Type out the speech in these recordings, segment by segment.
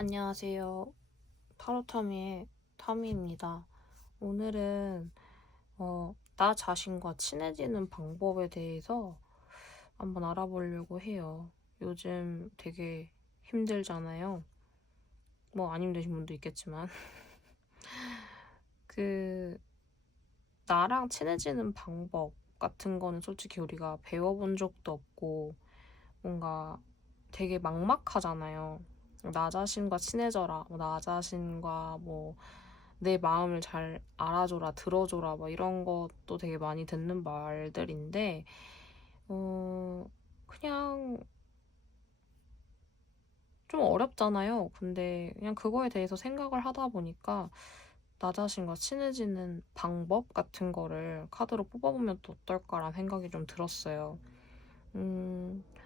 안녕하세요. 타로타미의 타미입니다. 오늘은 나 자신과 친해지는 방법에 대해서 한번 알아보려고 해요. 요즘 되게 힘들잖아요. 뭐 안 힘드신 분도 있겠지만 그 나랑 친해지는 방법 같은 거는 솔직히 우리가 배워본 적도 없고 뭔가 되게 막막하잖아요. 나 자신과 친해져라. 나 자신과 뭐 내 마음을 잘 알아줘라, 들어줘라, 뭐 이런 것도 되게 많이 듣는 말들인데, 그냥 좀 어렵잖아요. 근데 그냥 그거에 대해서 생각을 하다 보니까 나 자신과 친해지는 방법 같은 거를 카드로 뽑아보면 또 어떨까라는 생각이 좀 들었어요.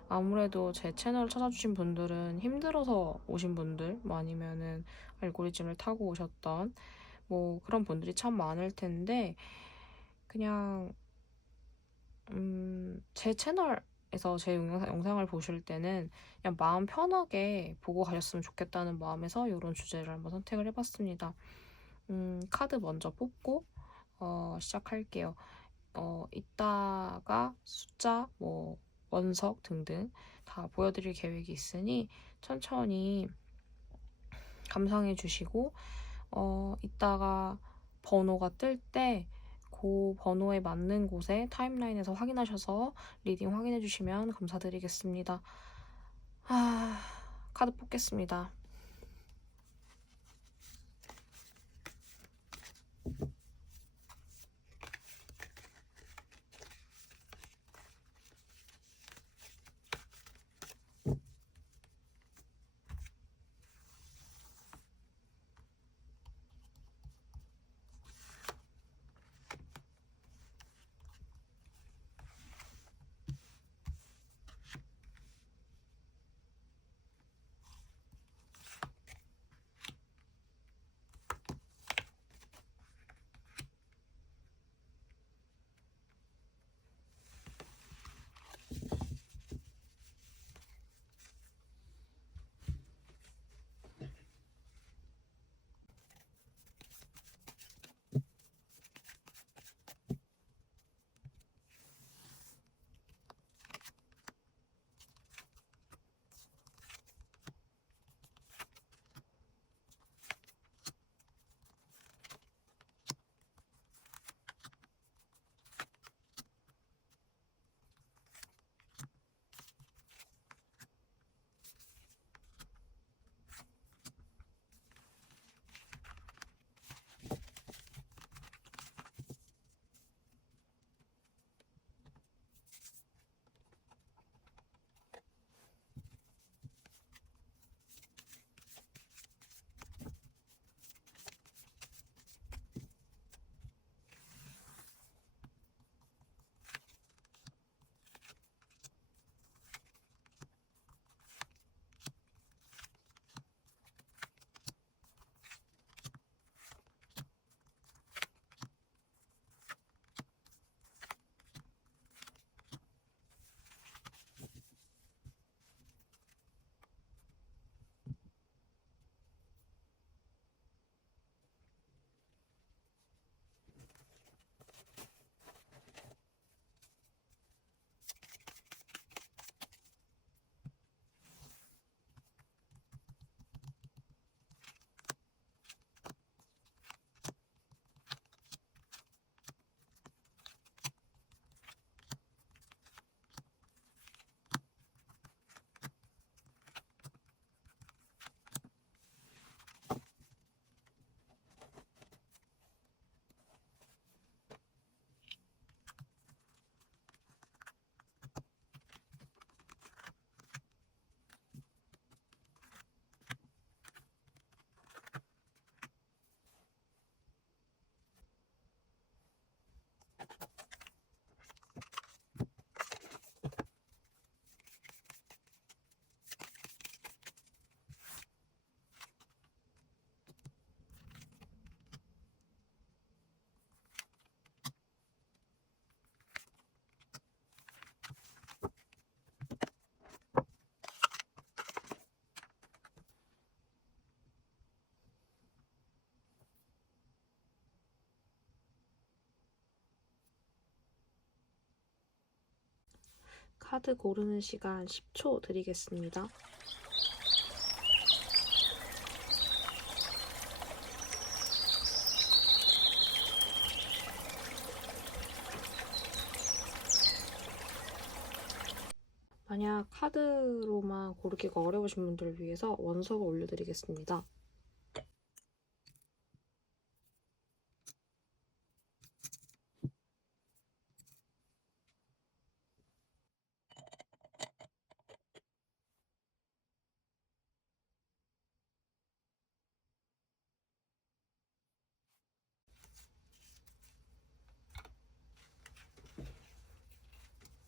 아무래도 제 채널 찾아주신 분들은 힘들어서 오신 분들, 뭐 아니면은 알고리즘을 타고 오셨던 뭐 그런 분들이 참 많을 텐데, 그냥, 제 채널에서 제 영상을 보실 때는 그냥 마음 편하게 보고 가셨으면 좋겠다는 마음에서 이런 주제를 한번 선택을 해봤습니다. 카드 먼저 뽑고, 시작할게요. 이따가 숫자, 뭐, 원석 등등 다 보여드릴 계획이 있으니 천천히 감상해 주시고, 이따가 번호가 뜰 때 그 번호에 맞는 곳에 타임라인에서 확인하셔서 리딩 확인해 주시면 감사드리겠습니다. 카드 뽑겠습니다. 카드 고르는 시간 10초 드리겠습니다. 만약 카드로만 고르기가 어려우신 분들을 위해서 원석을 올려드리겠습니다.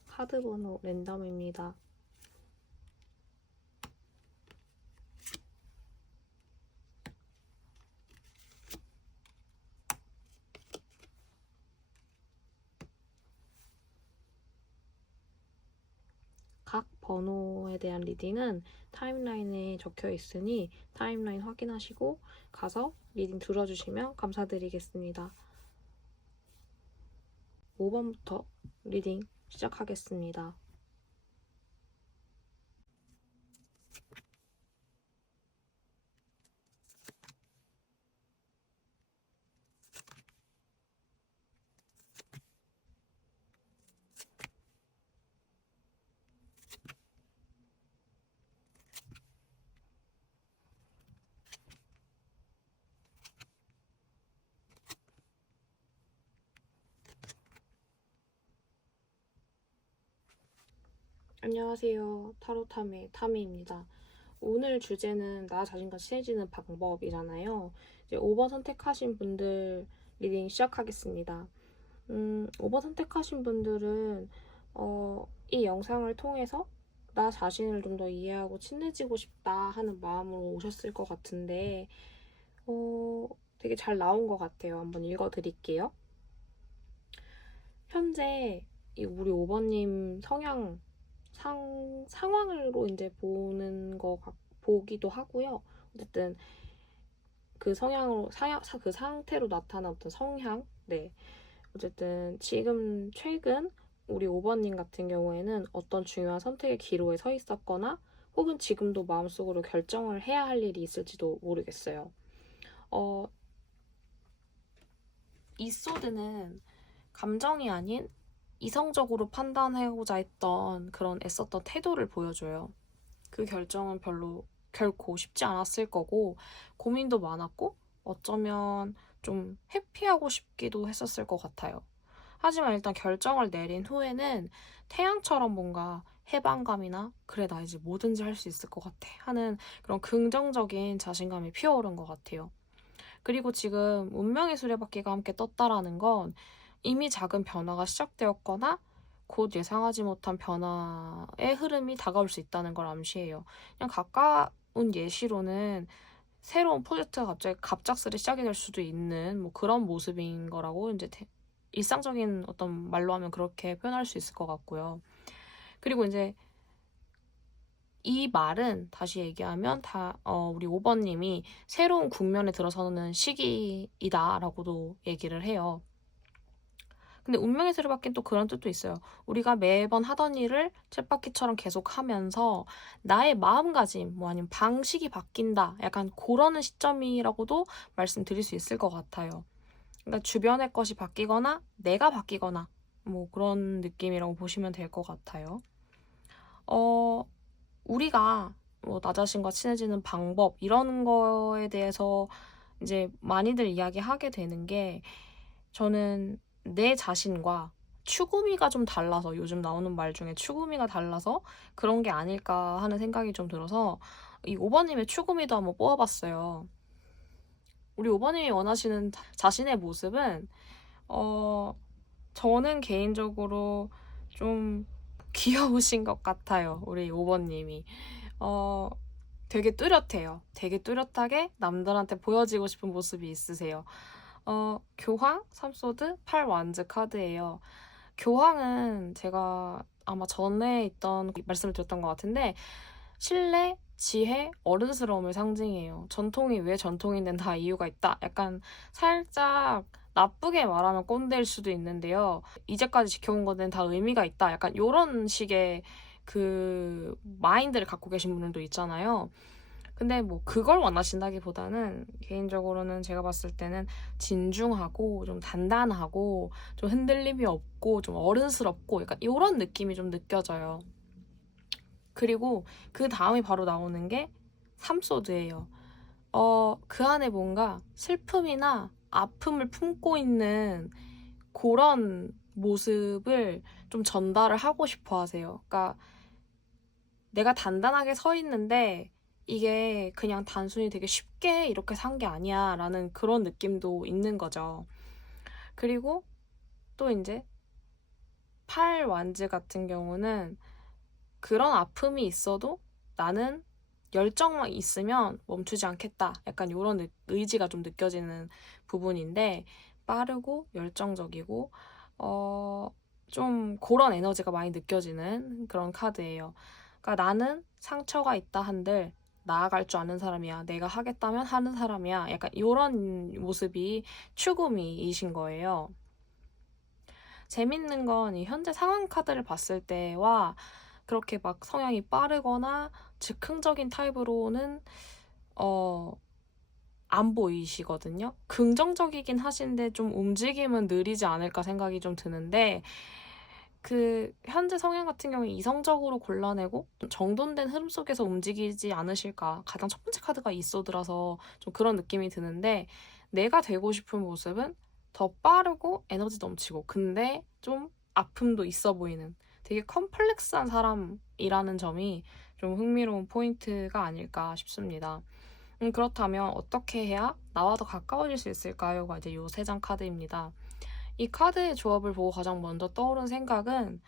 카드 번호 랜덤입니다. 각 번호에 대한 리딩은 타임라인에 적혀 있으니 타임라인 확인하시고 가서 리딩 들어주시면 감사드리겠습니다. 5번부터 리딩 시작하겠습니다. 안녕하세요. 타로탐의 타미입니다. 오늘 주제는 나 자신과 친해지는 방법이잖아요. 이제 5번 선택하신 분들 리딩 시작하겠습니다. 5번 선택하신 분들은 이 영상을 통해서 나 자신을 좀 더 이해하고 친해지고 싶다 하는 마음으로 오셨을 것 같은데 되게 잘 나온 것 같아요. 한번 읽어드릴게요. 현재 우리 5번님 성향 상황으로 이제 보기도 하고요. 어쨌든 그 성향으로 그 상태로 나타난 어떤 성향, 네. 어쨌든 지금 최근 우리 5번님 같은 경우에는 어떤 중요한 선택의 기로에 서 있었거나 혹은 지금도 마음속으로 결정을 해야 할 일이 있을지도 모르겠어요. 이 소드는 감정이 아닌 이성적으로 판단하고자 했던 그런 애썼던 태도를 보여줘요. 그 결정은 결코 쉽지 않았을 거고 고민도 많았고 어쩌면 좀 회피하고 싶기도 했었을 것 같아요. 하지만 일단 결정을 내린 후에는 태양처럼 뭔가 해방감이나 그래 나 이제 뭐든지 할 수 있을 것 같아 하는 그런 긍정적인 자신감이 피어오른 것 같아요. 그리고 지금 운명의 수레바퀴가 함께 떴다라는 건 이미 작은 변화가 시작되었거나 곧 예상하지 못한 변화의 흐름이 다가올 수 있다는 걸 암시해요. 그냥 가까운 예시로는 새로운 프로젝트가 갑자기 갑작스레 시작이 될 수도 있는 뭐 그런 모습인 거라고 이제 일상적인 어떤 말로 하면 그렇게 표현할 수 있을 것 같고요. 그리고 이제 이 말은 다시 얘기하면 우리 5번님이 새로운 국면에 들어서는 시기이다라고도 얘기를 해요. 근데 운명의 수레바퀴는 또 그런 뜻도 있어요. 우리가 매번 하던 일을 쳇바퀴처럼 계속 하면서 나의 마음가짐, 뭐 아니면 방식이 바뀐다. 약간 그러는 시점이라고도 말씀드릴 수 있을 것 같아요. 그러니까 주변의 것이 바뀌거나 내가 바뀌거나 뭐 그런 느낌이라고 보시면 될 것 같아요. 우리가 뭐 나 자신과 친해지는 방법 이런 거에 대해서 이제 많이들 이야기하게 되는 게 저는 내 자신과 추구미가 좀 달라서 요즘 나오는 말 중에 추구미가 달라서 그런 게 아닐까 하는 생각이 좀 들어서 이 5번님의 추구미도 한번 뽑아봤어요. 우리 5번님이 원하시는 자신의 모습은 저는 개인적으로 좀 귀여우신 것 같아요. 우리 5번님이. 되게 뚜렷해요. 되게 뚜렷하게 남들한테 보여지고 싶은 모습이 있으세요. 교황, 3소드, 8완즈 카드예요. 교황은 제가 아마 전에 있던 말씀을 드렸던 것 같은데 신뢰, 지혜, 어른스러움을 상징해요. 전통이 왜 전통인 데는 다 이유가 있다. 약간 살짝 나쁘게 말하면 꼰대일 수도 있는데요. 이제까지 지켜온 거는 다 의미가 있다. 약간 이런 식의 그 마인드를 갖고 계신 분들도 있잖아요. 근데 뭐 그걸 원하신다기보다는 개인적으로는 제가 봤을 때는 진중하고 좀 단단하고 좀 흔들림이 없고 좀 어른스럽고 약간 이런 느낌이 좀 느껴져요. 그리고 그 다음이 바로 나오는 게 삼소드예요. 그 안에 뭔가 슬픔이나 아픔을 품고 있는 그런 모습을 좀 전달을 하고 싶어 하세요. 그러니까 내가 단단하게 서 있는데 이게 그냥 단순히 되게 쉽게 이렇게 산 게 아니야 라는 그런 느낌도 있는 거죠. 그리고 또 이제 팔 완즈 같은 경우는 그런 아픔이 있어도 나는 열정만 있으면 멈추지 않겠다. 약간 이런 의지가 좀 느껴지는 부분인데 빠르고 열정적이고 좀 그런 에너지가 많이 느껴지는 그런 카드예요. 그러니까 나는 상처가 있다 한들 나아갈 줄 아는 사람이야. 내가 하겠다면 하는 사람이야. 약간 이런 모습이 추구미이신 거예요. 재밌는 건 이 현재 상황 카드를 봤을 때와 그렇게 막 성향이 빠르거나 즉흥적인 타입으로는 안 보이시거든요. 긍정적이긴 하신데 좀 움직임은 느리지 않을까 생각이 좀 드는데 그 현재 성향 같은 경우에 이성적으로 골라내고 정돈된 흐름 속에서 움직이지 않으실까. 가장 첫 번째 카드가 이소드라서 좀 그런 느낌이 드는데 내가 되고 싶은 모습은 더 빠르고 에너지 넘치고 근데 좀 아픔도 있어 보이는 되게 컴플렉스한 사람이라는 점이 좀 흥미로운 포인트가 아닐까 싶습니다. 그렇다면 어떻게 해야 나와 더 가까워질 수 있을까요?가 이제 요 세 장 카드입니다. 이 카드의 조합을 보고 가장 먼저 떠오른 생각은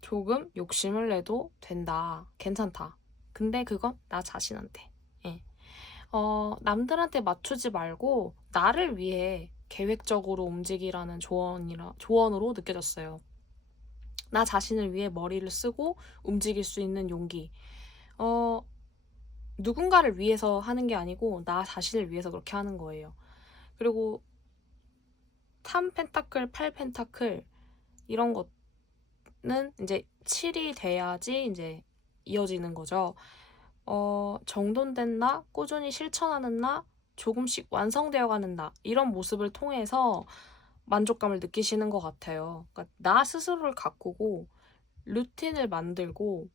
조금 욕심을 내도 된다. 괜찮다. 근데 그건 나 자신한테. 예. 남들한테 맞추지 말고 나를 위해 계획적으로 움직이라는 조언으로 느껴졌어요. 나 자신을 위해 머리를 쓰고 움직일 수 있는 용기. 누군가를 위해서 하는 게 아니고 나 자신을 위해서 그렇게 하는 거예요. 그리고 3펜타클, 8펜타클 이런 것은 이제 7이 돼야지 이제 이어지는 거죠. 정돈된 나, 꾸준히 실천하는 나, 조금씩 완성되어가는 나 이런 모습을 통해서 만족감을 느끼시는 것 같아요. 그러니까 나 스스로를 가꾸고 루틴을 만들고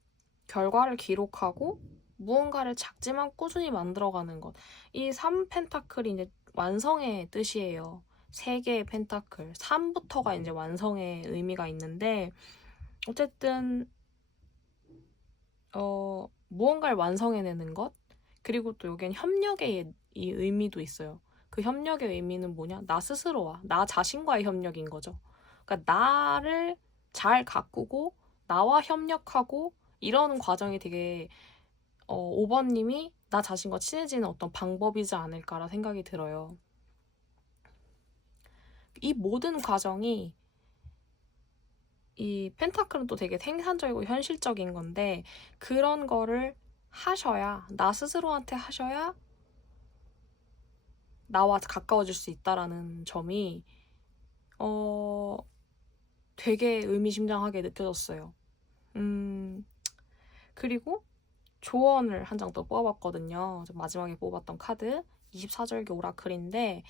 결과를 기록하고 무언가를 작지만 꾸준히 만들어가는 것. 이 3펜타클이 이제 완성의 뜻이에요. 3개의 펜타클. 3부터가 이제 완성의 의미가 있는데 어쨌든 무언가를 완성해내는 것. 그리고 또 여기엔 협력의 이 의미도 있어요. 그 협력의 의미는 뭐냐? 나 스스로와 나 자신과의 협력인 거죠. 그러니까 나를 잘 가꾸고 나와 협력하고 이러는 과정이 되게 5번님이 나 자신과 친해지는 어떤 방법이지 않을까라 생각이 들어요. 이 모든 과정이 이 펜타클은 또 되게 생산적이고 현실적인 건데 그런 거를 하셔야 나 스스로한테 하셔야 나와 가까워질 수 있다라는 점이 되게 의미심장하게 느껴졌어요. 그리고 조언을 한 장 더 뽑아봤거든요. 마지막에 뽑았던 카드 24절기 오라클인데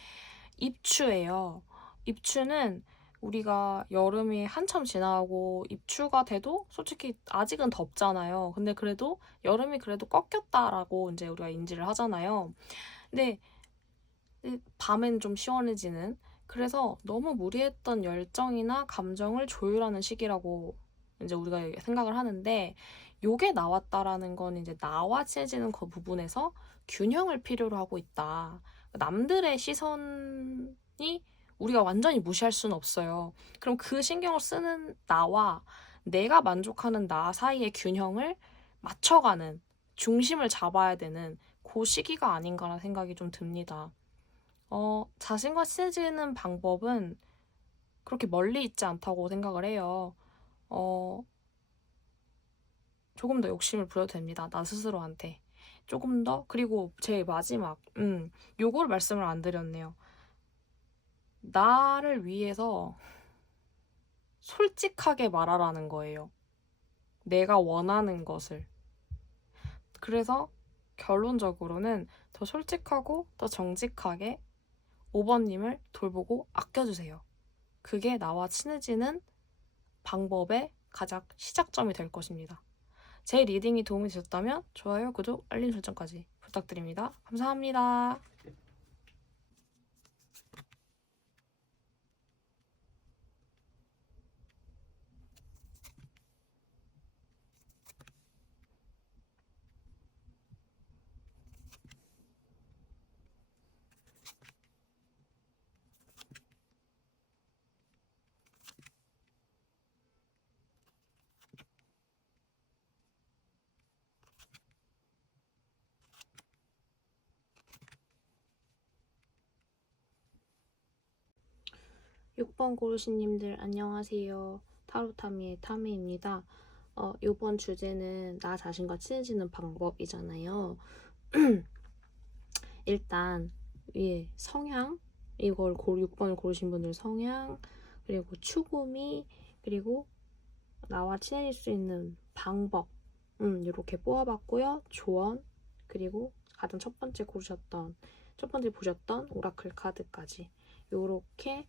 입추예요. 입추는 우리가 여름이 한참 지나고 입추가 돼도 솔직히 아직은 덥잖아요. 근데 그래도 여름이 그래도 꺾였다라고 이제 우리가 인지를 하잖아요. 근데 밤엔 좀 시원해지는 그래서 너무 무리했던 열정이나 감정을 조율하는 시기라고 이제 우리가 생각을 하는데 요게 나왔다라는 건 이제 나와 친해지는 그 부분에서 균형을 필요로 하고 있다. 남들의 시선이 우리가 완전히 무시할 수는 없어요. 그럼 그 신경을 쓰는 나와 내가 만족하는 나 사이의 균형을 맞춰가는 중심을 잡아야 되는 그 시기가 아닌가라는 생각이 좀 듭니다. 자신과 친해지는 방법은 그렇게 멀리 있지 않다고 생각을 해요. 조금 더 욕심을 부려도 됩니다. 나 스스로한테. 조금 더? 그리고 제 마지막, 요거를 말씀을 안 드렸네요. 나를 위해서 솔직하게 말하라는 거예요. 내가 원하는 것을. 그래서 결론적으로는 더 솔직하고 더 정직하게 5번님을 돌보고 아껴주세요. 그게 나와 친해지는 방법의 가장 시작점이 될 것입니다. 제 리딩이 도움이 되셨다면 좋아요, 구독, 알림 설정까지 부탁드립니다. 감사합니다. 6번 고르신님들 안녕하세요. 타로타미의 타미입니다. 이번 주제는 나 자신과 친해지는 방법이잖아요. 일단 위에 성향, 이걸 6번을 고르신 분들 성향, 그리고 추구미, 그리고 나와 친해질 수 있는 방법 이렇게 뽑아봤고요. 조언, 그리고 가장 첫 번째 보셨던 오라클 카드까지 이렇게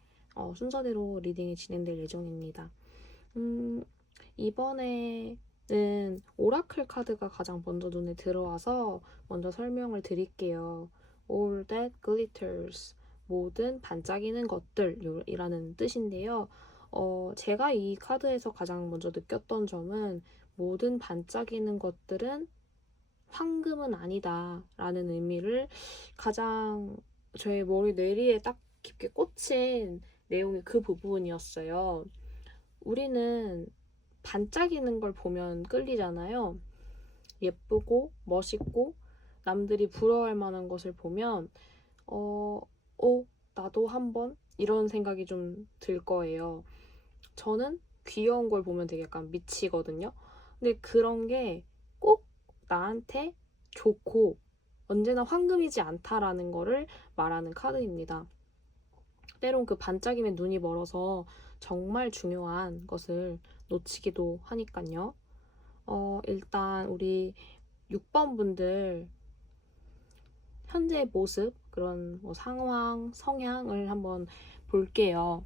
순서대로 리딩이 진행될 예정입니다. 이번에는 오라클 카드가 가장 먼저 눈에 들어와서 먼저 설명을 드릴게요. All that glitters, 모든 반짝이는 것들이라는 뜻인데요. 제가 이 카드에서 가장 먼저 느꼈던 점은 모든 반짝이는 것들은 황금은 아니다 라는 의미를 가장 저의 머리 뇌리에 딱 깊게 꽂힌 내용이 그 부분이었어요. 우리는 반짝이는 걸 보면 끌리잖아요. 예쁘고 멋있고 남들이 부러워할 만한 것을 보면 나도 한번 이런 생각이 좀 들 거예요. 저는 귀여운 걸 보면 되게 약간 미치거든요. 근데 그런 게 꼭 나한테 좋고 언제나 황금이지 않다라는 거를 말하는 카드입니다. 때론 그 반짝임에 눈이 멀어서 정말 중요한 것을 놓치기도 하니까요. 일단 우리 6번 분들 현재 모습, 그런 상황, 성향을 한번 볼게요.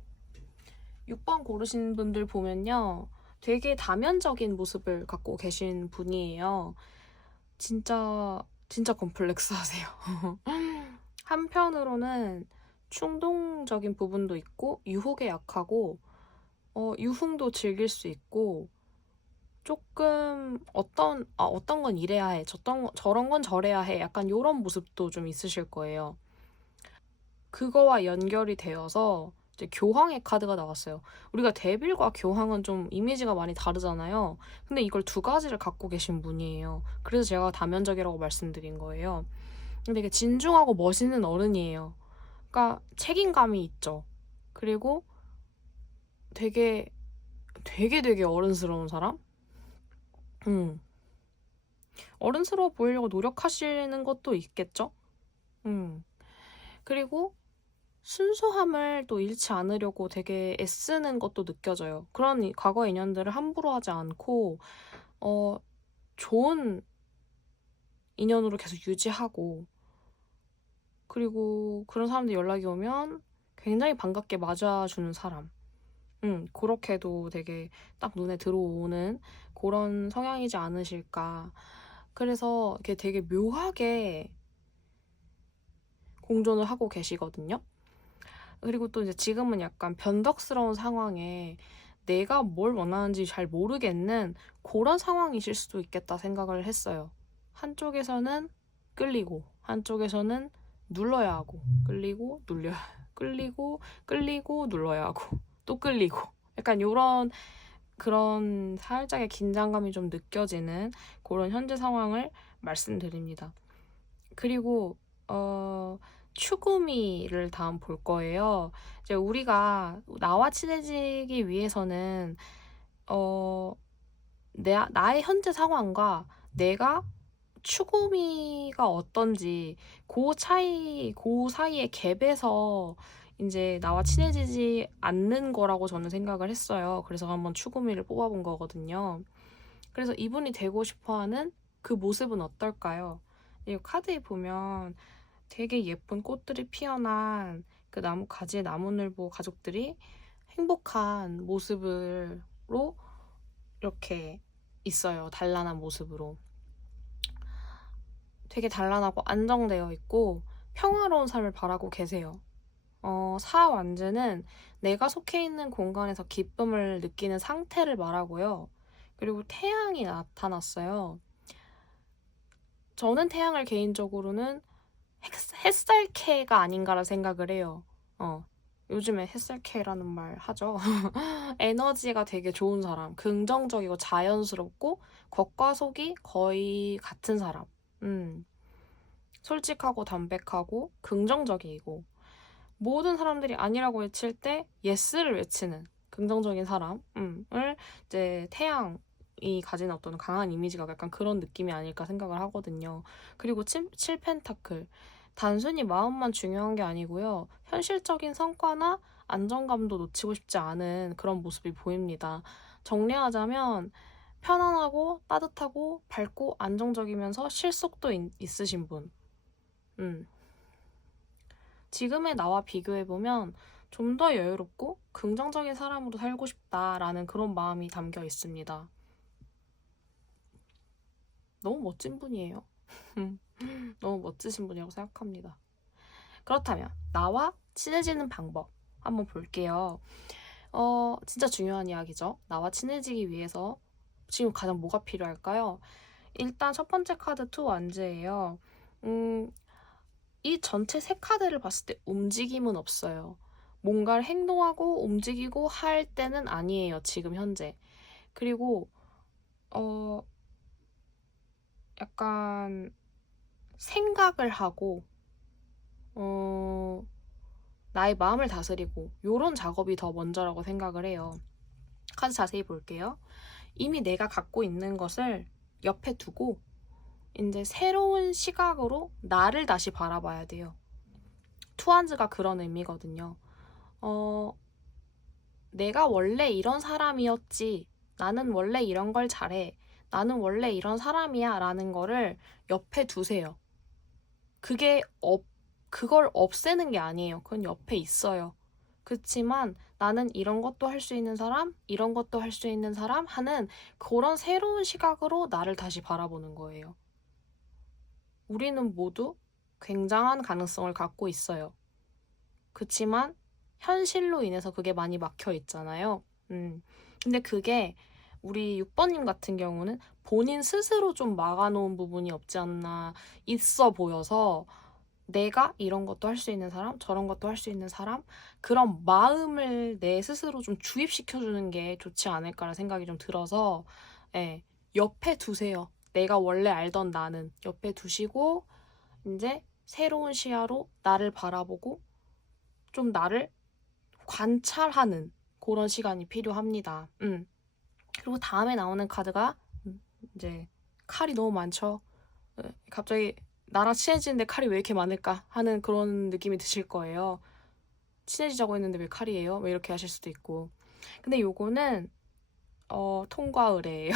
6번 고르신 분들 보면요. 되게 다면적인 모습을 갖고 계신 분이에요. 진짜 컴플렉스 하세요. 한편으로는 충동적인 부분도 있고 유혹에 약하고 유흥도 즐길 수 있고 조금 어떤 건 이래야 해, 저런 건 저래야 해, 약간 이런 모습도 좀 있으실 거예요. 그거와 연결이 되어서 이제 교황의 카드가 나왔어요. 우리가 데빌과 교황은 좀 이미지가 많이 다르잖아요. 근데 이걸 두 가지를 갖고 계신 분이에요. 그래서 제가 다면적이라고 말씀드린 거예요. 근데 이게 진중하고 멋있는 어른이에요. 그러니까 책임감이 있죠. 그리고 되게 어른스러운 사람? 어른스러워 보이려고 노력하시는 것도 있겠죠? 그리고 순수함을 또 잃지 않으려고 되게 애쓰는 것도 느껴져요. 그런 과거의 인연들을 함부로 하지 않고 좋은 인연으로 계속 유지하고, 그리고 그런 사람들 연락이 오면 굉장히 반갑게 맞아주는 사람. 그렇게도 되게 딱 눈에 들어오는 그런 성향이지 않으실까. 그래서 이렇게 되게 묘하게 공존을 하고 계시거든요. 그리고 또 이제 지금은 약간 변덕스러운 상황에 내가 뭘 원하는지 잘 모르겠는 그런 상황이실 수도 있겠다 생각을 했어요. 한쪽에서는 끌리고 한쪽에서는 눌러야 하고 끌리고 눌려야 끌리고 눌러야 하고 또 끌리고, 약간 요런 그런 살짝의 긴장감이 좀 느껴지는 그런 현재 상황을 말씀드립니다. 그리고 추구미를 다음 볼 거예요. 이제 우리가 나와 친해지기 위해서는 나의 현재 상황과 내가 추구미가 어떤지 그 사이의 갭에서 이제 나와 친해지지 않는 거라고 저는 생각을 했어요. 그래서 한번 추구미를 뽑아본 거거든요. 그래서 이분이 되고 싶어하는 그 모습은 어떨까요? 이 카드에 보면 되게 예쁜 꽃들이 피어난 그 나무 가지에 나무늘보 가족들이 행복한 모습으로 이렇게 있어요. 단란한 모습으로. 되게 단란하고 안정되어 있고 평화로운 삶을 바라고 계세요. 사완즈는 내가 속해 있는 공간에서 기쁨을 느끼는 상태를 말하고요. 그리고 태양이 나타났어요. 저는 태양을 개인적으로는 햇살캐가 아닌가라 생각을 해요. 요즘에 햇살캐라는 말 하죠. 에너지가 되게 좋은 사람, 긍정적이고 자연스럽고 겉과 속이 거의 같은 사람. 솔직하고 담백하고 긍정적이고 모든 사람들이 아니라고 외칠 때 예스를 외치는 긍정적인 사람을 이제 태양이 가진 어떤 강한 이미지가 약간 그런 느낌이 아닐까 생각을 하거든요. 그리고 7펜타클. 단순히 마음만 중요한 게 아니고요. 현실적인 성과나 안정감도 놓치고 싶지 않은 그런 모습이 보입니다. 정리하자면 편안하고 따뜻하고 밝고 안정적이면서 실속도 있으신 분. 지금의 나와 비교해보면 좀 더 여유롭고 긍정적인 사람으로 살고 싶다라는 그런 마음이 담겨 있습니다. 너무 멋진 분이에요. 너무 멋지신 분이라고 생각합니다. 그렇다면 나와 친해지는 방법 한번 볼게요. 진짜 중요한 이야기죠. 나와 친해지기 위해서 지금 가장 뭐가 필요할까요? 일단 첫 번째 카드 투 완즈예요. 이 전체 세 카드를 봤을 때 움직임은 없어요. 뭔가를 행동하고 움직이고 할 때는 아니에요. 지금 현재. 그리고 약간 생각을 하고 나의 마음을 다스리고 요런 작업이 더 먼저라고 생각을 해요. 카드 자세히 볼게요. 이미 내가 갖고 있는 것을 옆에 두고 이제 새로운 시각으로 나를 다시 바라봐야 돼요. 투한즈가 그런 의미거든요. 내가 원래 이런 사람이었지. 나는 원래 이런 걸 잘해. 나는 원래 이런 사람이야. 라는 거를 옆에 두세요. 그걸 없애는 게 아니에요. 그건 옆에 있어요. 그렇지만 나는 이런 것도 할 수 있는 사람, 이런 것도 할 수 있는 사람 하는 그런 새로운 시각으로 나를 다시 바라보는 거예요. 우리는 모두 굉장한 가능성을 갖고 있어요. 그렇지만 현실로 인해서 그게 많이 막혀 있잖아요. 근데 그게 우리 6번님 같은 경우는 본인 스스로 좀 막아놓은 부분이 없지 않나 있어 보여서 내가 이런 것도 할 수 있는 사람, 저런 것도 할 수 있는 사람 그런 마음을 내 스스로 좀 주입시켜주는 게 좋지 않을까라는 생각이 좀 들어서 옆에 두세요. 내가 원래 알던 나는 옆에 두시고 이제 새로운 시야로 나를 바라보고 좀 나를 관찰하는 그런 시간이 필요합니다. 그리고 다음에 나오는 카드가 이제 칼이 너무 많죠. 갑자기 나랑 친해지는데 칼이 왜 이렇게 많을까 하는 그런 느낌이 드실 거예요. 친해지자고 했는데 왜 칼이에요? 왜 이렇게 하실 수도 있고. 근데 요거는 통과 의뢰예요.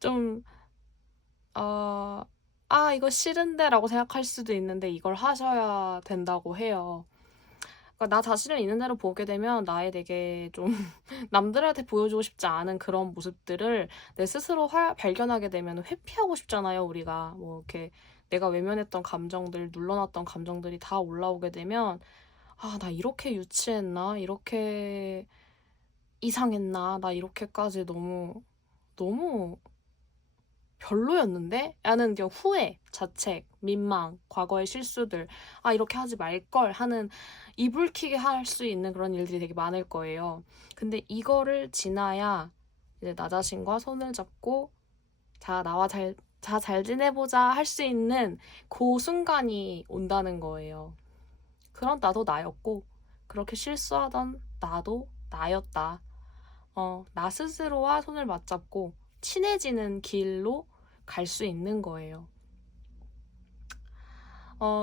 좀 이거 싫은데 라고 생각할 수도 있는데 이걸 하셔야 된다고 해요. 그러니까 나 자신을 있는 대로 보게 되면 나의 되게 좀 남들한테 보여주고 싶지 않은 그런 모습들을 내 스스로 발견하게 되면 회피하고 싶잖아요, 우리가. 뭐 이렇게 내가 외면했던 감정들, 눌러놨던 감정들이 다 올라오게 되면 나 이렇게 유치했나? 이렇게 이상했나? 나 이렇게까지 너무 별로였는데? 라는 후회, 자책, 민망, 과거의 실수들, 이렇게 하지 말걸 하는 이불킥게 할 수 있는 그런 일들이 되게 많을 거예요. 근데 이거를 지나야 이제 나 자신과 손을 잡고 나와 잘 지내보자 할 수 있는 그 순간이 온다는 거예요. 그런 나도 나였고, 그렇게 실수하던 나도 나였다. 나 스스로와 손을 맞잡고 친해지는 길로 갈 수 있는 거예요.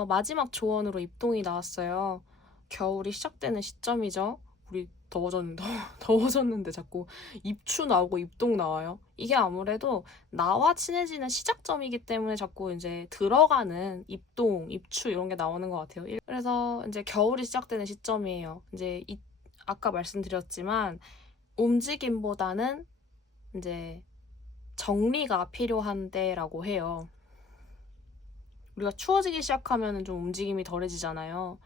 마지막 조언으로 입동이 나왔어요. 겨울이 시작되는 시점이죠. 우리 더워졌는데 자꾸 입추 나오고 입동 나와요. 이게 아무래도 나와 친해지는 시작점이기 때문에 자꾸 이제 들어가는 입동, 입추 이런 게 나오는 것 같아요. 그래서 이제 겨울이 시작되는 시점이에요. 이제 아까 말씀드렸지만 움직임보다는 이제 정리가 필요한 때라고 해요. 우리가 추워지기 시작하면 좀 움직임이 덜해지잖아요.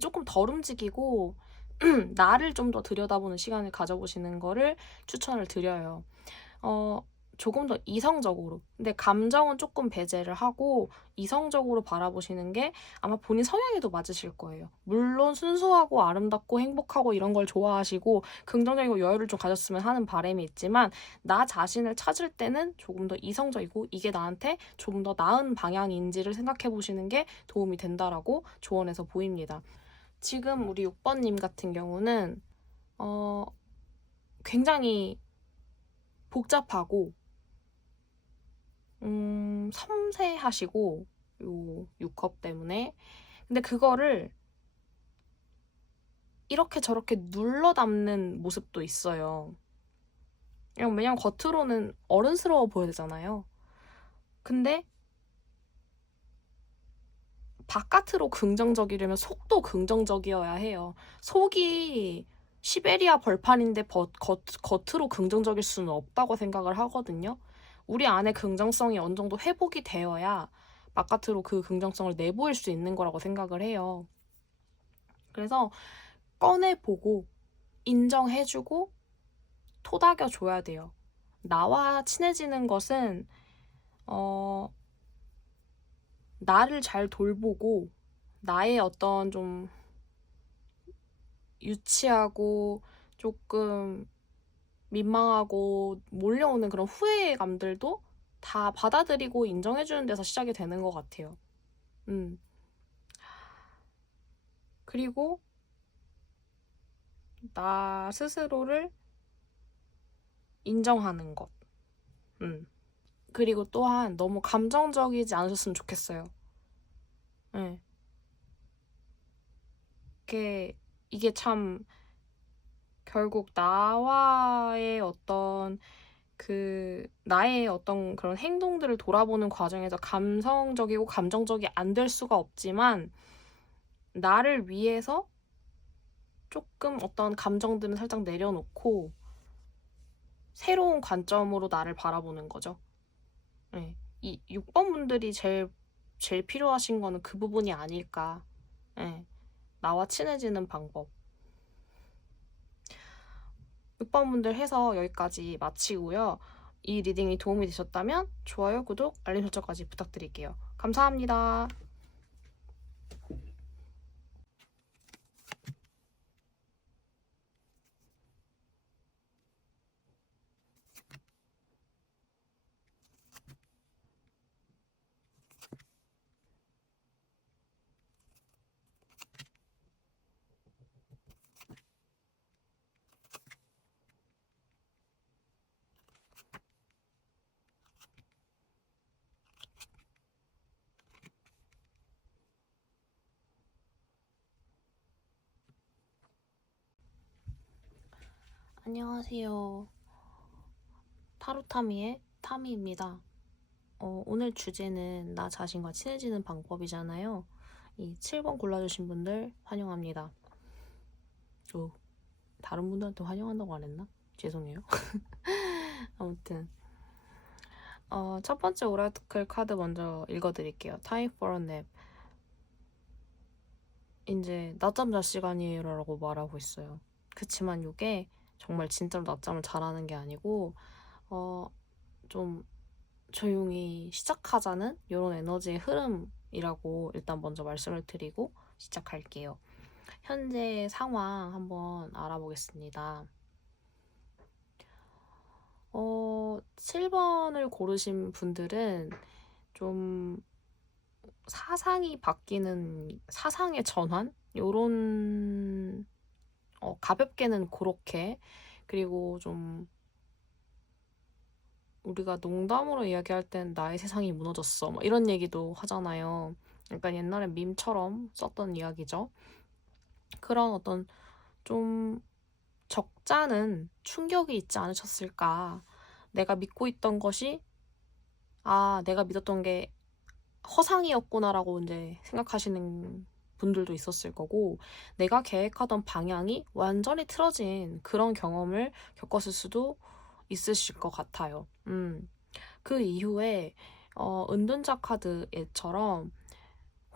조금 덜 움직이고 나를 좀 더 들여다보는 시간을 가져보시는 거를 추천을 드려요. 조금 더 이성적으로. 근데 감정은 조금 배제를 하고 이성적으로 바라보시는 게 아마 본인 성향에도 맞으실 거예요. 물론 순수하고 아름답고 행복하고 이런 걸 좋아하시고 긍정적이고 여유를 좀 가졌으면 하는 바람이 있지만 나 자신을 찾을 때는 조금 더 이성적이고 이게 나한테 조금 더 나은 방향인지를 생각해 보시는 게 도움이 된다라고 조언해서 보입니다. 지금 우리 6번님 같은 경우는 굉장히 복잡하고 섬세하시고 요 6컵 때문에 근데 그거를 이렇게 저렇게 눌러 담는 모습도 있어요. 왜냐면 겉으로는 어른스러워 보여야 되잖아요. 근데 바깥으로 긍정적이려면 속도 긍정적이어야 해요. 속이 시베리아 벌판인데 겉으로 긍정적일 수는 없다고 생각을 하거든요. 우리 안에 긍정성이 어느 정도 회복이 되어야 바깥으로 그 긍정성을 내보일 수 있는 거라고 생각을 해요. 그래서 꺼내보고 인정해주고 토닥여줘야 돼요. 나와 친해지는 것은 나를 잘 돌보고 나의 어떤 좀 유치하고 조금 민망하고 몰려오는 그런 후회감들도 다 받아들이고 인정해주는 데서 시작이 되는 것 같아요. 그리고 나 스스로를 인정하는 것. 그리고 또한 너무 감정적이지 않으셨으면 좋겠어요. 네. 이게 참 결국 나의 어떤 그런 행동들을 돌아보는 과정에서 감성적이고 감정적이 안 될 수가 없지만 나를 위해서 조금 어떤 감정들은 살짝 내려놓고 새로운 관점으로 나를 바라보는 거죠. 네. 이 6번 분들이 제일 필요하신 거는 그 부분이 아닐까. 네. 나와 친해지는 방법. 6번 분들 해서 여기까지 마치고요. 이 리딩이 도움이 되셨다면 좋아요, 구독, 알림 설정까지 부탁드릴게요. 감사합니다. 안녕하세요. 타로타미의 타미입니다. 오늘 주제는 나 자신과 친해지는 방법이잖아요. 이 7번 골라주신 분들 환영합니다. 다른 분들한테 환영한다고 안 했나? 죄송해요. 아무튼 첫 번째 오라클 카드 먼저 읽어드릴게요. Time for a nap. 이제 낮잠 잘 시간이에요 라고 말하고 있어요. 그치만 이게 정말 진짜로 낮잠을 잘하는 게 아니고 좀 조용히 시작하자는 이런 에너지의 흐름이라고 일단 먼저 말씀을 드리고 시작할게요. 현재 상황 한번 알아보겠습니다. 7번을 고르신 분들은 좀 사상이 바뀌는 사상의 전환? 요런 가볍게는 그렇게 그리고 좀 우리가 농담으로 이야기할 땐 나의 세상이 무너졌어 막 이런 얘기도 하잖아요. 약간 옛날에 밈처럼 썼던 이야기죠. 그런 어떤 좀 적잖은 충격이 있지 않으셨을까. 내가 믿고 있던 것이 내가 믿었던 게 허상이었구나라고 이제 생각하시는 분들도 있었을 거고, 내가 계획하던 방향이 완전히 틀어진 그런 경험을 겪었을 수도 있으실 것 같아요. 그 이후에 은둔자 카드에처럼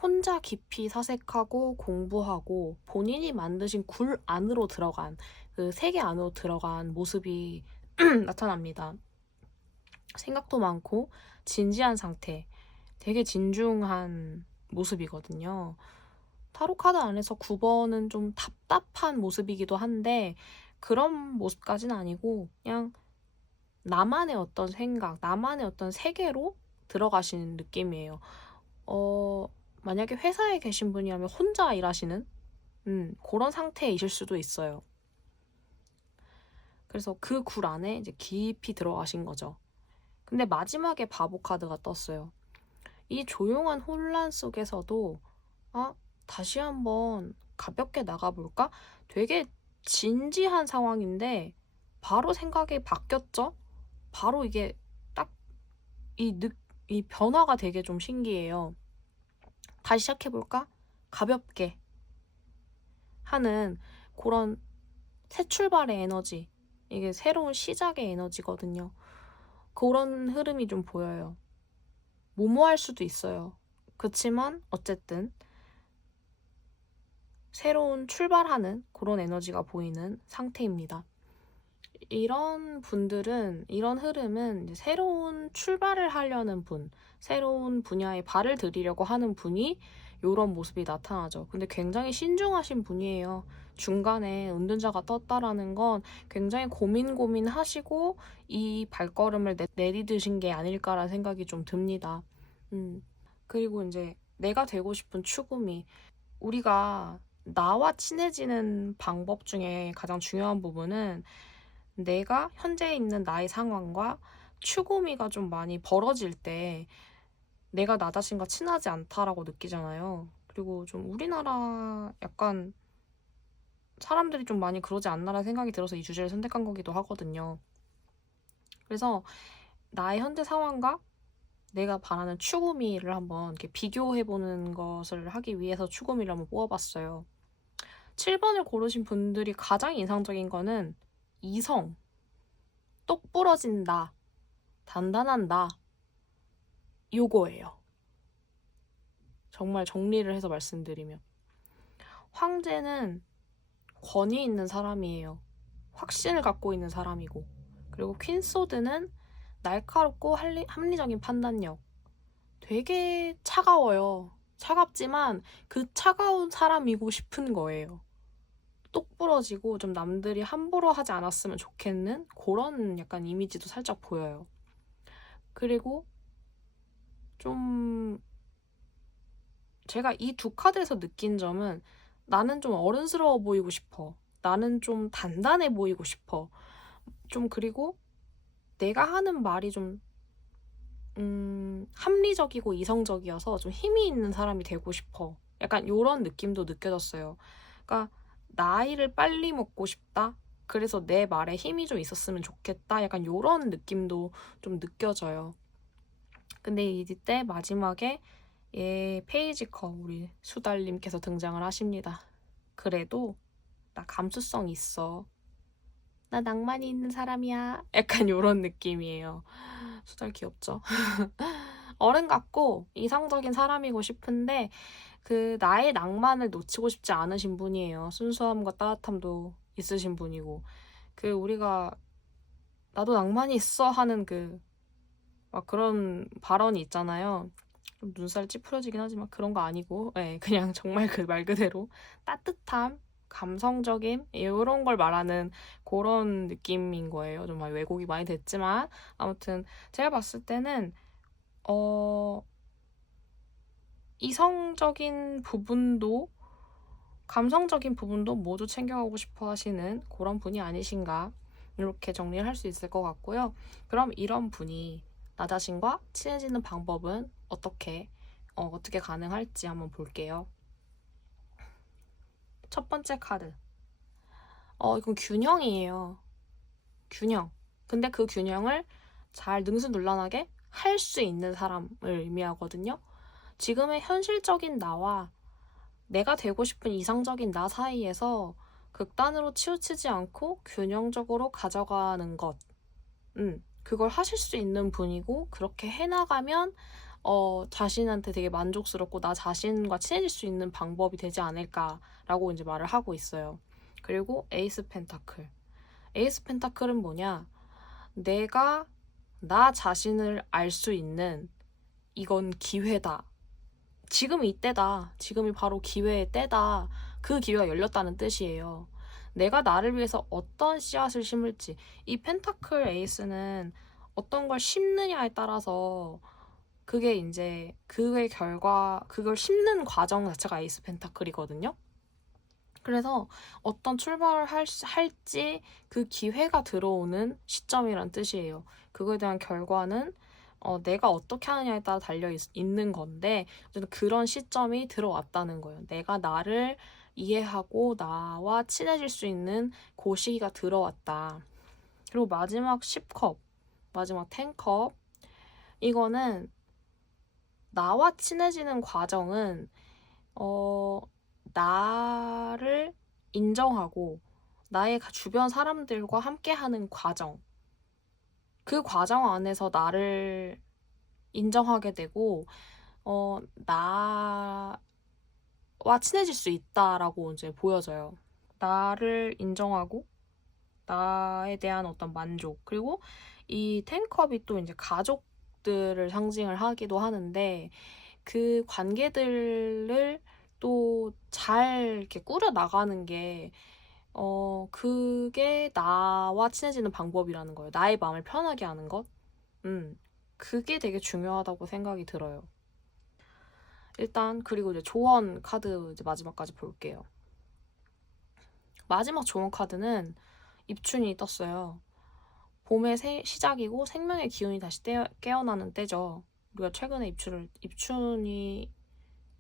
혼자 깊이 사색하고 공부하고 본인이 만드신 굴 안으로 들어간, 그 세계 안으로 들어간 모습이 나타납니다. 생각도 많고 진지한 상태, 되게 진중한 모습이거든요. 타로 카드 안에서 9번은 좀 답답한 모습이기도 한데 그런 모습까지는 아니고 그냥 나만의 어떤 생각, 나만의 어떤 세계로 들어가시는 느낌이에요. 만약에 회사에 계신 분이라면 혼자 일하시는 그런 상태이실 수도 있어요. 그래서 그 굴 안에 이제 깊이 들어가신 거죠. 근데 마지막에 바보 카드가 떴어요. 이 조용한 혼란 속에서도 다시 한번 가볍게 나가볼까? 되게 진지한 상황인데 바로 생각이 바뀌었죠? 바로 이게 딱 이 변화가 되게 좀 신기해요. 다시 시작해볼까? 가볍게 하는 그런 새 출발의 에너지, 이게 새로운 시작의 에너지거든요. 그런 흐름이 좀 보여요. 모모할 수도 있어요. 그렇지만 어쨌든 새로운 출발하는 그런 에너지가 보이는 상태입니다. 이런 분들은, 이런 흐름은 이제 새로운 출발을 하려는 분, 새로운 분야에 발을 들이려고 하는 분이 이런 모습이 나타나죠. 근데 굉장히 신중하신 분이에요. 중간에 은둔자가 떴다라는 건 굉장히 고민하시고 이 발걸음을 내디드신 게 아닐까라는 생각이 좀 듭니다. 그리고 이제 내가 되고 싶은 추구미, 우리가 나와 친해지는 방법 중에 가장 중요한 부분은 내가 현재 있는 나의 상황과 추구미가 좀 많이 벌어질 때 내가 나 자신과 친하지 않다라고 느끼잖아요. 그리고 좀 우리나라 약간 사람들이 좀 많이 그러지 않나라는 생각이 들어서 이 주제를 선택한 거기도 하거든요. 그래서 나의 현재 상황과 내가 바라는 추구미를 한번 이렇게 비교해보는 것을 하기 위해서 추구미를 한번 뽑아봤어요. 7번을 고르신 분들이 가장 인상적인 거는 이성, 똑 부러진다, 단단한다, 요거예요. 정말 정리를 해서 말씀드리면 황제는 권위 있는 사람이에요. 확신을 갖고 있는 사람이고, 그리고 퀸소드는 날카롭고 합리적인 판단력, 되게 차가워요. 차갑지만 그 차가운 사람이고 싶은 거예요. 똑 부러지고 좀 남들이 함부로 하지 않았으면 좋겠는 그런 약간 이미지도 살짝 보여요. 그리고 좀 제가 이 두 카드에서 느낀 점은 나는 좀 어른스러워 보이고 싶어. 나는 좀 단단해 보이고 싶어. 좀 그리고 내가 하는 말이 좀 합리적이고 이성적이어서 좀 힘이 있는 사람이 되고 싶어. 약간 이런 느낌도 느껴졌어요. 그러니까 나이를 빨리 먹고 싶다. 그래서 내 말에 힘이 좀 있었으면 좋겠다. 약간 이런 느낌도 좀 느껴져요. 근데 이때 마지막에 페이지 컷 우리 수달님께서 등장을 하십니다. 그래도 나 감수성 있어. 나 낭만이 있는 사람이야. 약간 이런 느낌이에요. 수달 귀엽죠? 어른 같고 이성적인 사람이고 싶은데 그 나의 낭만을 놓치고 싶지 않으신 분이에요. 순수함과 따뜻함도 있으신 분이고, 그 우리가 나도 낭만이 있어 하는 그 막 그런 발언이 있잖아요. 좀 눈살 찌푸려지긴 하지만 그런 거 아니고, 네, 그냥 정말 그 말 그대로 따뜻함, 감성적임 이런 걸 말하는 그런 느낌인 거예요. 정말 왜곡이 많이 됐지만 아무튼 제가 봤을 때는 이성적인 부분도 감성적인 부분도 모두 챙겨가고 싶어 하시는 그런 분이 아니신가, 이렇게 정리를 할 수 있을 것 같고요. 그럼 이런 분이 나 자신과 친해지는 방법은 어떻게 가능할지 한번 볼게요. 첫 번째 카드. 이건 균형이에요. 균형. 근데 그 균형을 잘 능수능란하게 할 수 있는 사람을 의미하거든요. 지금의 현실적인 나와 내가 되고 싶은 이상적인 나 사이에서 극단으로 치우치지 않고 균형적으로 가져가는 것. 그걸 하실 수 있는 분이고, 그렇게 해나가면, 자신한테 되게 만족스럽고, 나 자신과 친해질 수 있는 방법이 되지 않을까라고 이제 말을 하고 있어요. 그리고 에이스 펜타클. 에이스 펜타클은 뭐냐? 내가 나 자신을 알 수 있는 이건 기회다. 지금이 이때다. 지금이 바로 기회의 때다. 그 기회가 열렸다는 뜻이에요. 내가 나를 위해서 어떤 씨앗을 심을지. 이 펜타클 에이스는 어떤 걸 심느냐에 따라서 그게 이제 그의 결과, 그걸 심는 과정 자체가 에이스 펜타클이거든요. 그래서 어떤 출발을 할지 그 기회가 들어오는 시점이란 뜻이에요. 그거에 대한 결과는 내가 어떻게 하느냐에 따라 달려 있는 건데, 어쨌든 그런 시점이 들어왔다는 거예요. 내가 나를 이해하고 나와 친해질 수 있는 그 시기가 들어왔다. 그리고 마지막 10컵, 마지막 10컵. 이거는 나와 친해지는 과정은 나를 인정하고 나의 주변 사람들과 함께하는 과정. 그 과정 안에서 나를 인정하게 되고, 나와 친해질 수 있다라고 이제 보여져요. 나를 인정하고, 나에 대한 어떤 만족. 그리고 이 텐컵이 또 이제 가족들을 상징을 하기도 하는데, 그 관계들을 또 잘 이렇게 꾸려 나가는 게, 그게 나와 친해지는 방법이라는 거예요. 나의 마음을 편하게 하는 것. 그게 되게 중요하다고 생각이 들어요. 일단, 그리고 이제 조언 카드 이제 마지막까지 볼게요. 마지막 조언 카드는 입춘이 떴어요. 봄의 시작이고 생명의 기운이 다시 깨어나는 때죠. 우리가 최근에 입춘이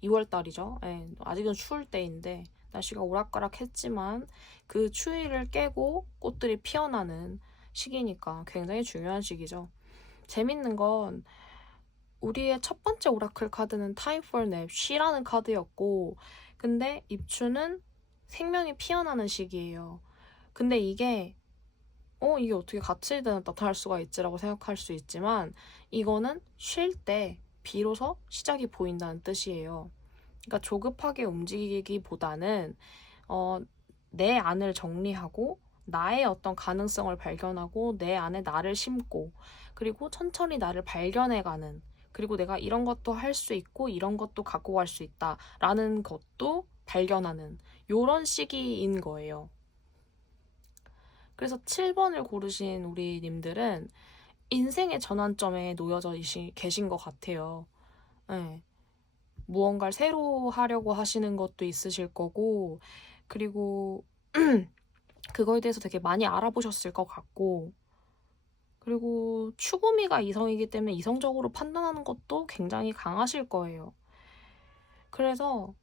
2월달이죠. 예, 아직은 추울 때인데 날씨가 오락가락했지만 그 추위를 깨고 꽃들이 피어나는 시기니까 굉장히 중요한 시기죠. 재밌는 건 우리의 첫 번째 오라클 카드는 Time for Nap, 쉬라는 카드였고, 근데 입추는 생명이 피어나는 시기예요. 근데 이게 어떻게 같이 나타날 수가 있지라고 생각할 수 있지만, 이거는 쉴 때 비로소 시작이 보인다는 뜻이에요. 그러니까 조급하게 움직이기보다는 어, 내 안을 정리하고 나의 어떤 가능성을 발견하고 내 안에 나를 심고 그리고 천천히 나를 발견해가는 그리고 내가 이런 것도 할 수 있고 이런 것도 갖고 갈 수 있다라는 것도 발견하는 요런 시기인 거예요. 그래서 7번을 고르신 우리 님들은 인생의 전환점에 놓여져 계신 것 같아요. 네. 무언가를 새로 하려고 하시는 것도 있으실 거고, 그리고 그거에 대해서 되게 많이 알아보셨을 것 같고, 그리고 추구미가 이성이기 때문에 이성적으로 판단하는 것도 굉장히 강하실 거예요. 그래서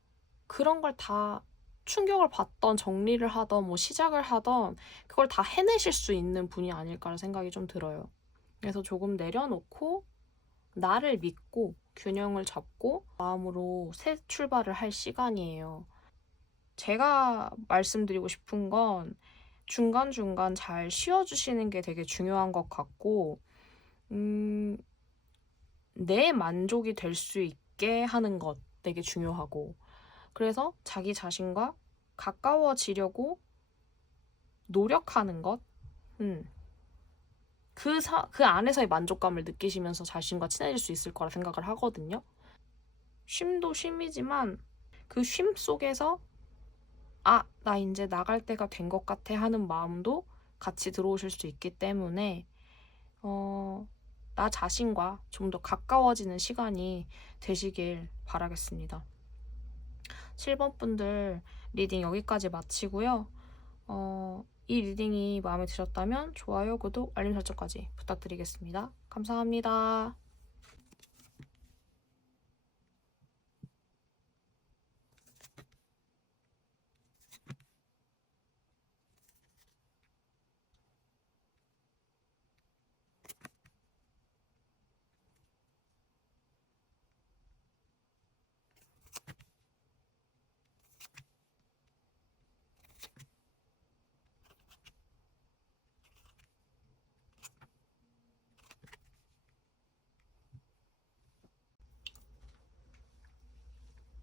그런 걸 다 충격을 받던 정리를 하던 뭐 시작을 하던 그걸 다 해내실 수 있는 분이 아닐까라는 생각이 좀 들어요. 그래서 조금 내려놓고 나를 믿고 균형을 잡고 마음으로 새 출발을 할 시간이에요. 제가 말씀드리고 싶은 건 중간중간 잘 쉬어주시는 게 되게 중요한 것 같고, 내 만족이 될 수 있게 하는 것 되게 중요하고, 그래서 자기 자신과 가까워지려고 노력하는 것, 그 안에서의 만족감을 느끼시면서 자신과 친해질 수 있을 거라 생각을 하거든요. 쉼도 쉼이지만 그 쉼 속에서 나 이제 나갈 때가 된 것 같아 하는 마음도 같이 들어오실 수 있기 때문에 나 자신과 좀 더 가까워지는 시간이 되시길 바라겠습니다. 7번 분들 리딩 여기까지 마치고요. 이 리딩이 마음에 드셨다면 좋아요, 구독, 알림 설정까지 부탁드리겠습니다. 감사합니다.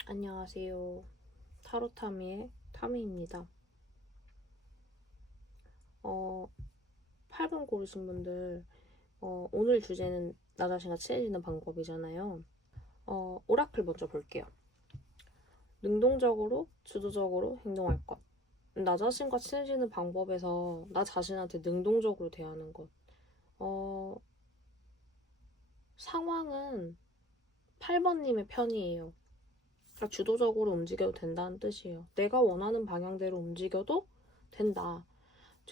안녕하세요. 타로타미의 타미입니다. 8번 고르신 분들, 오늘 주제는 나 자신과 친해지는 방법이잖아요. 오라클 먼저 볼게요. 능동적으로, 주도적으로 행동할 것. 나 자신과 친해지는 방법에서 나 자신한테 능동적으로 대하는 것. 상황은 8번님의 편이에요. 그러니까 주도적으로 움직여도 된다는 뜻이에요. 내가 원하는 방향대로 움직여도 된다.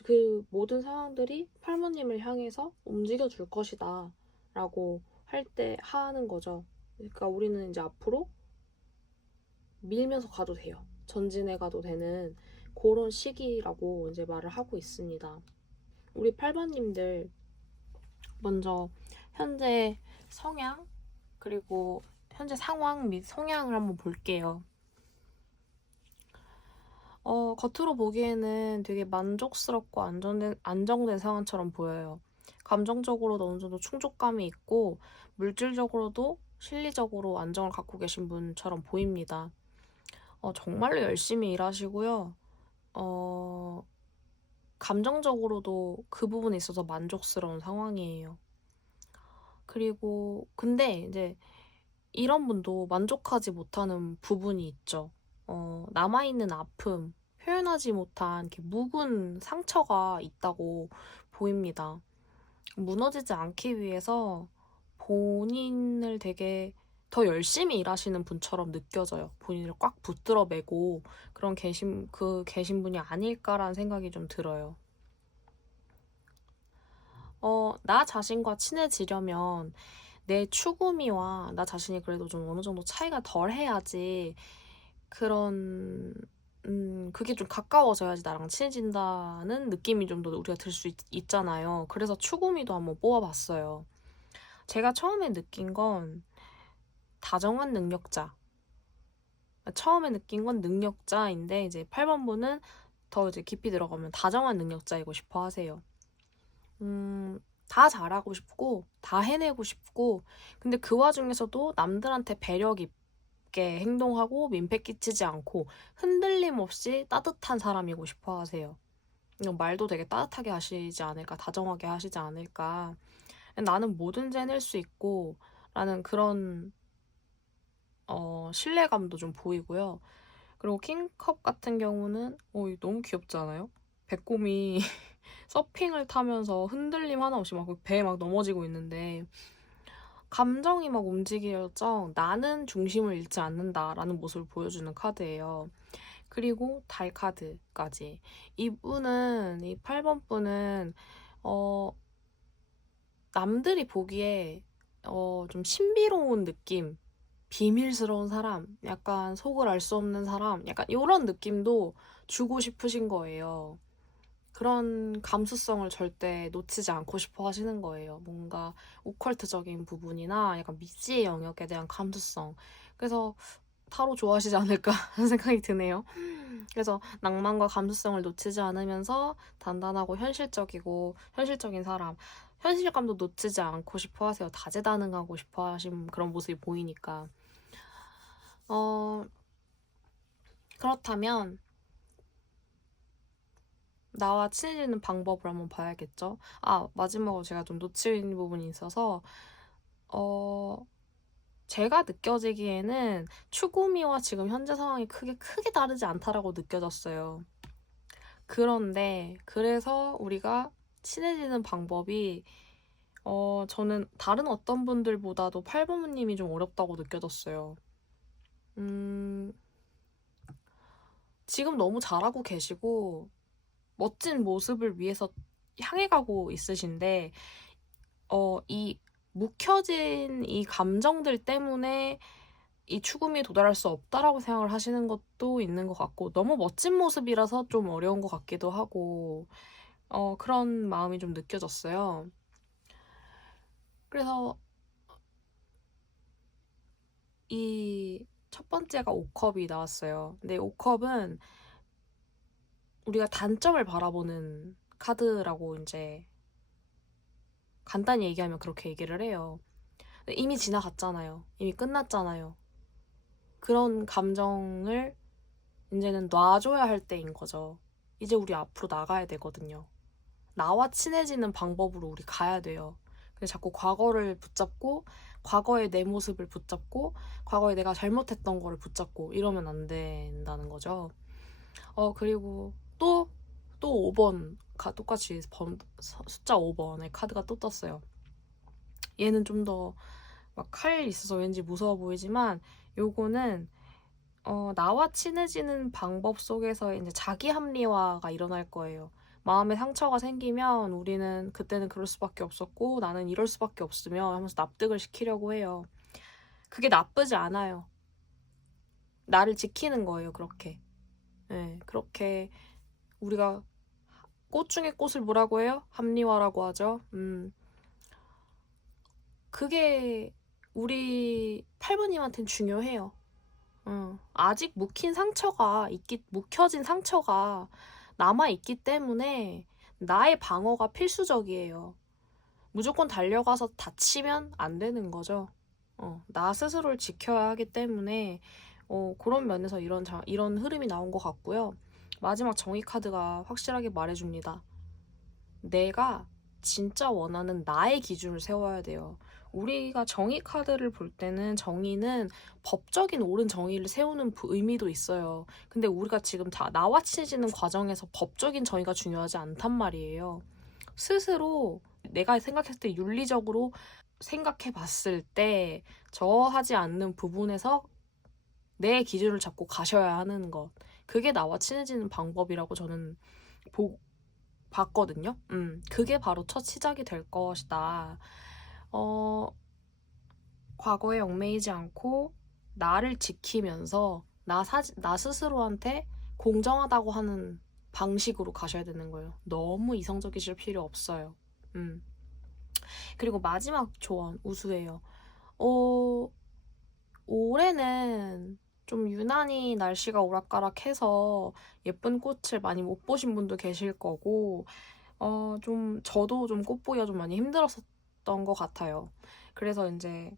그 모든 상황들이 8번님을 향해서 움직여 줄 것이다. 라고 할 때 하는 거죠. 그러니까 우리는 이제 앞으로 밀면서 가도 돼요. 전진해 가도 되는 그런 시기라고 이제 말을 하고 있습니다. 우리 8번님들 먼저 현재 성향 그리고 현재 상황 및 성향을 한번 볼게요. 겉으로 보기에는 되게 만족스럽고 안정된 상황처럼 보여요. 감정적으로도 어느 정도 충족감이 있고 물질적으로도 실리적으로 안정을 갖고 계신 분처럼 보입니다. 정말로 열심히 일하시고요. 감정적으로도 그 부분에 있어서 만족스러운 상황이에요. 그리고 근데 이제 이런 분도 만족하지 못하는 부분이 있죠. 남아있는 아픔, 표현하지 못한 이렇게 묵은 상처가 있다고 보입니다. 무너지지 않기 위해서 본인을 되게 더 열심히 일하시는 분처럼 느껴져요. 본인을 꽉 붙들어 매고 그런 계신 분이 아닐까라는 생각이 좀 들어요. 나 자신과 친해지려면 내 추구미와 나 자신이 그래도 좀 어느 정도 차이가 덜 해야지 그런 그게 좀 가까워져야지 나랑 친해진다는 느낌이 좀 더 우리가 들 수 있잖아요. 그래서 추구미도 한번 뽑아봤어요. 제가 처음에 느낀 건 다정한 능력자. 처음에 느낀 건 능력자인데 이제 8번분은 더 이제 깊이 들어가면 다정한 능력자이고 싶어 하세요. 다 잘하고 싶고 다 해내고 싶고 근데 그 와중에서도 남들한테 배려 깊게 행동하고 민폐 끼치지 않고 흔들림 없이 따뜻한 사람이고 싶어 하세요. 말도 되게 따뜻하게 하시지 않을까, 다정하게 하시지 않을까. 나는 뭐든지 해낼 수 있고 라는 그런 신뢰감도 좀 보이고요. 그리고 킹컵 같은 경우는 이거 너무 귀엽지 않아요? 배꼽이 서핑을 타면서 흔들림 하나 없이 막 배에 막 넘어지고 있는데 감정이 막 움직여져 나는 중심을 잃지 않는다라는 모습을 보여주는 카드예요. 그리고 달 카드까지. 이분은 이 8번 분은 남들이 보기에 좀 신비로운 느낌, 비밀스러운 사람, 약간 속을 알 수 없는 사람, 약간 이런 느낌도 주고 싶으신 거예요. 그런 감수성을 절대 놓치지 않고 싶어 하시는 거예요. 뭔가 오컬트적인 부분이나 약간 미지의 영역에 대한 감수성. 그래서 타로 좋아하시지 않을까 하는 생각이 드네요. 그래서 낭만과 감수성을 놓치지 않으면서 단단하고 현실적인 사람. 현실감도 놓치지 않고 싶어 하세요. 다재다능하고 싶어 하신 그런 모습이 보이니까. 그렇다면 나와 친해지는 방법을 한번 봐야겠죠. 마지막으로 제가 좀 놓친 부분이 있어서 제가 느껴지기에는 추구미와 지금 현재 상황이 크게 다르지 않다라고 느껴졌어요. 그런데 그래서 우리가 친해지는 방법이 저는 다른 어떤 분들보다도 8번님이 좀 어렵다고 느껴졌어요. 지금 너무 잘하고 계시고 멋진 모습을 위해서 향해 가고 있으신데 이 묵혀진 이 감정들 때문에 이 추구미에 도달할 수 없다라고 생각을 하시는 것도 있는 것 같고 너무 멋진 모습이라서 좀 어려운 것 같기도 하고 그런 마음이 좀 느껴졌어요. 그래서 이 첫 번째가 5컵이 나왔어요. 근데 5컵은 우리가 단점을 바라보는 카드라고 이제 간단히 얘기하면 그렇게 얘기를 해요. 이미 지나갔잖아요. 이미 끝났잖아요. 그런 감정을 이제는 놔줘야 할 때인 거죠. 이제 우리 앞으로 나가야 되거든요. 나와 친해지는 방법으로 우리 가야 돼요. 근데 자꾸 과거를 붙잡고 과거의 내 모습을 붙잡고 과거에 내가 잘못했던 거를 붙잡고 이러면 안 된다는 거죠. 그리고 또 5번 똑같이 숫자 5번의 카드가 또 떴어요. 얘는 좀 더 막 칼 있어서 왠지 무서워 보이지만 요거는 나와 친해지는 방법 속에서 이제 자기 합리화가 일어날 거예요. 마음에 상처가 생기면 우리는 그때는 그럴 수밖에 없었고 나는 이럴 수밖에 없으며 하면서 납득을 시키려고 해요. 그게 나쁘지 않아요. 나를 지키는 거예요, 그렇게. 네, 그렇게 우리가 꽃 중에 꽃을 뭐라고 해요? 합리화라고 하죠. 그게 우리 8번님한테는 중요해요. 아직 묵혀진 상처가 남아있기 때문에 나의 방어가 필수적이에요. 무조건 달려가서 다치면 안 되는 거죠. 나 스스로를 지켜야 하기 때문에 그런 면에서 이런 흐름이 나온 것 같고요. 마지막 정의 카드가 확실하게 말해줍니다. 내가 진짜 원하는 나의 기준을 세워야 돼요. 우리가 정의 카드를 볼 때는 정의는 법적인 옳은 정의를 세우는 의미도 있어요. 근데 우리가 지금 나와 친해지는 과정에서 법적인 정의가 중요하지 않단 말이에요. 스스로 내가 생각했을 때 윤리적으로 생각해 봤을 때 저하지 않는 부분에서 내 기준을 잡고 가셔야 하는 것. 그게 나와 친해지는 방법이라고 저는 봤거든요. 그게 바로 첫 시작이 될 것이다. 과거에 얽매이지 않고 나를 지키면서 나 스스로한테 공정하다고 하는 방식으로 가셔야 되는 거예요. 너무 이성적이실 필요 없어요. 그리고 마지막 조언, 우수해요. 올해는 좀 유난히 날씨가 오락가락해서 예쁜 꽃을 많이 못 보신 분도 계실 거고, 저도 좀 꽃보기가 좀 많이 힘들었었던 것 같아요. 그래서 이제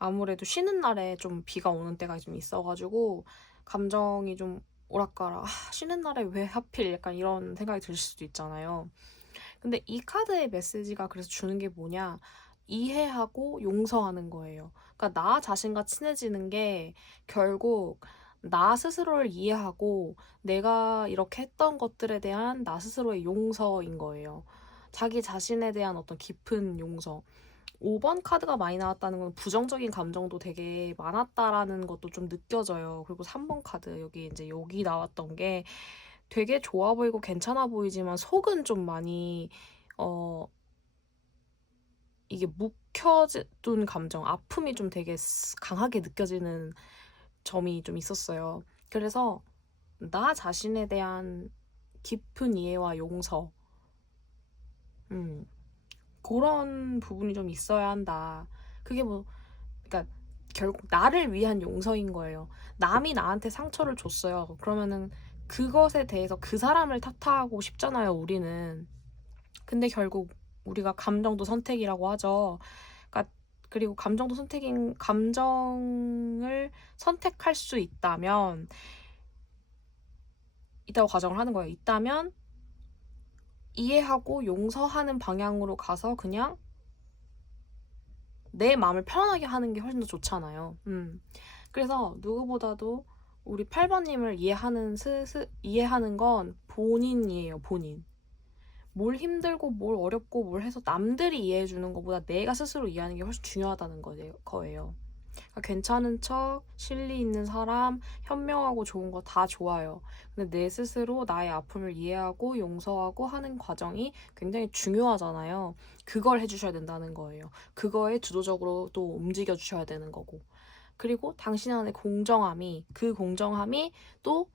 아무래도 쉬는 날에 좀 비가 오는 때가 좀 있어가지고, 감정이 좀 오락가락, 쉬는 날에 왜 하필 약간 이런 생각이 들 수도 있잖아요. 근데 이 카드의 메시지가 그래서 주는 게 뭐냐? 이해하고 용서하는 거예요. 그러니까 나 자신과 친해지는 게 결국 나 스스로를 이해하고 내가 이렇게 했던 것들에 대한 나 스스로의 용서인 거예요. 자기 자신에 대한 어떤 깊은 용서. 5번 카드가 많이 나왔다는 건 부정적인 감정도 되게 많았다라는 것도 좀 느껴져요. 그리고 3번 카드, 여기 나왔던 게 되게 좋아 보이고 괜찮아 보이지만 속은 좀 많이 어 이게 묵혀둔 감정, 아픔이 좀 되게 강하게 느껴지는 점이 좀 있었어요. 그래서 나 자신에 대한 깊은 이해와 용서, 그런 부분이 좀 있어야 한다. 그게 그러니까 결국 나를 위한 용서인 거예요. 남이 나한테 상처를 줬어요. 그러면은 그것에 대해서 그 사람을 탓하고 싶잖아요, 우리는. 근데 결국 우리가 감정도 선택이라고 하죠. 그러니까 그리고 감정을 선택할 수 있다고 가정을 하는 거예요. 있다면 이해하고 용서하는 방향으로 가서 그냥 내 마음을 편안하게 하는 게 훨씬 더 좋잖아요. 그래서 누구보다도 우리 8번님을 이해하는 건 본인이에요, 본인. 뭘 힘들고 뭘 어렵고 뭘 해서 남들이 이해해주는 것보다 내가 스스로 이해하는 게 훨씬 중요하다는 거예요. 그러니까 괜찮은 척, 실리 있는 사람, 현명하고 좋은 거 다 좋아요. 근데 내 스스로 나의 아픔을 이해하고 용서하고 하는 과정이 굉장히 중요하잖아요. 그걸 해주셔야 된다는 거예요. 그거에 주도적으로 또 움직여 주셔야 되는 거고. 그리고 당신 안의 그 공정함이 또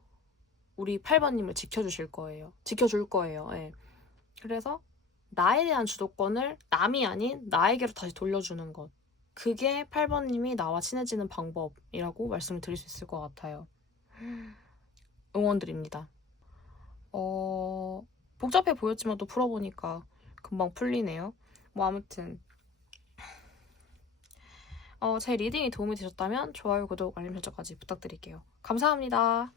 우리 8번님을 지켜줄 거예요. 예. 그래서 나에 대한 주도권을 남이 아닌 나에게로 다시 돌려주는 것. 그게 8번님이 나와 친해지는 방법이라고 말씀을 드릴 수 있을 것 같아요. 응원드립니다. 복잡해 보였지만 또 풀어보니까 금방 풀리네요. 뭐 아무튼 제 리딩이 도움이 되셨다면 좋아요, 구독, 알림 설정까지 부탁드릴게요. 감사합니다.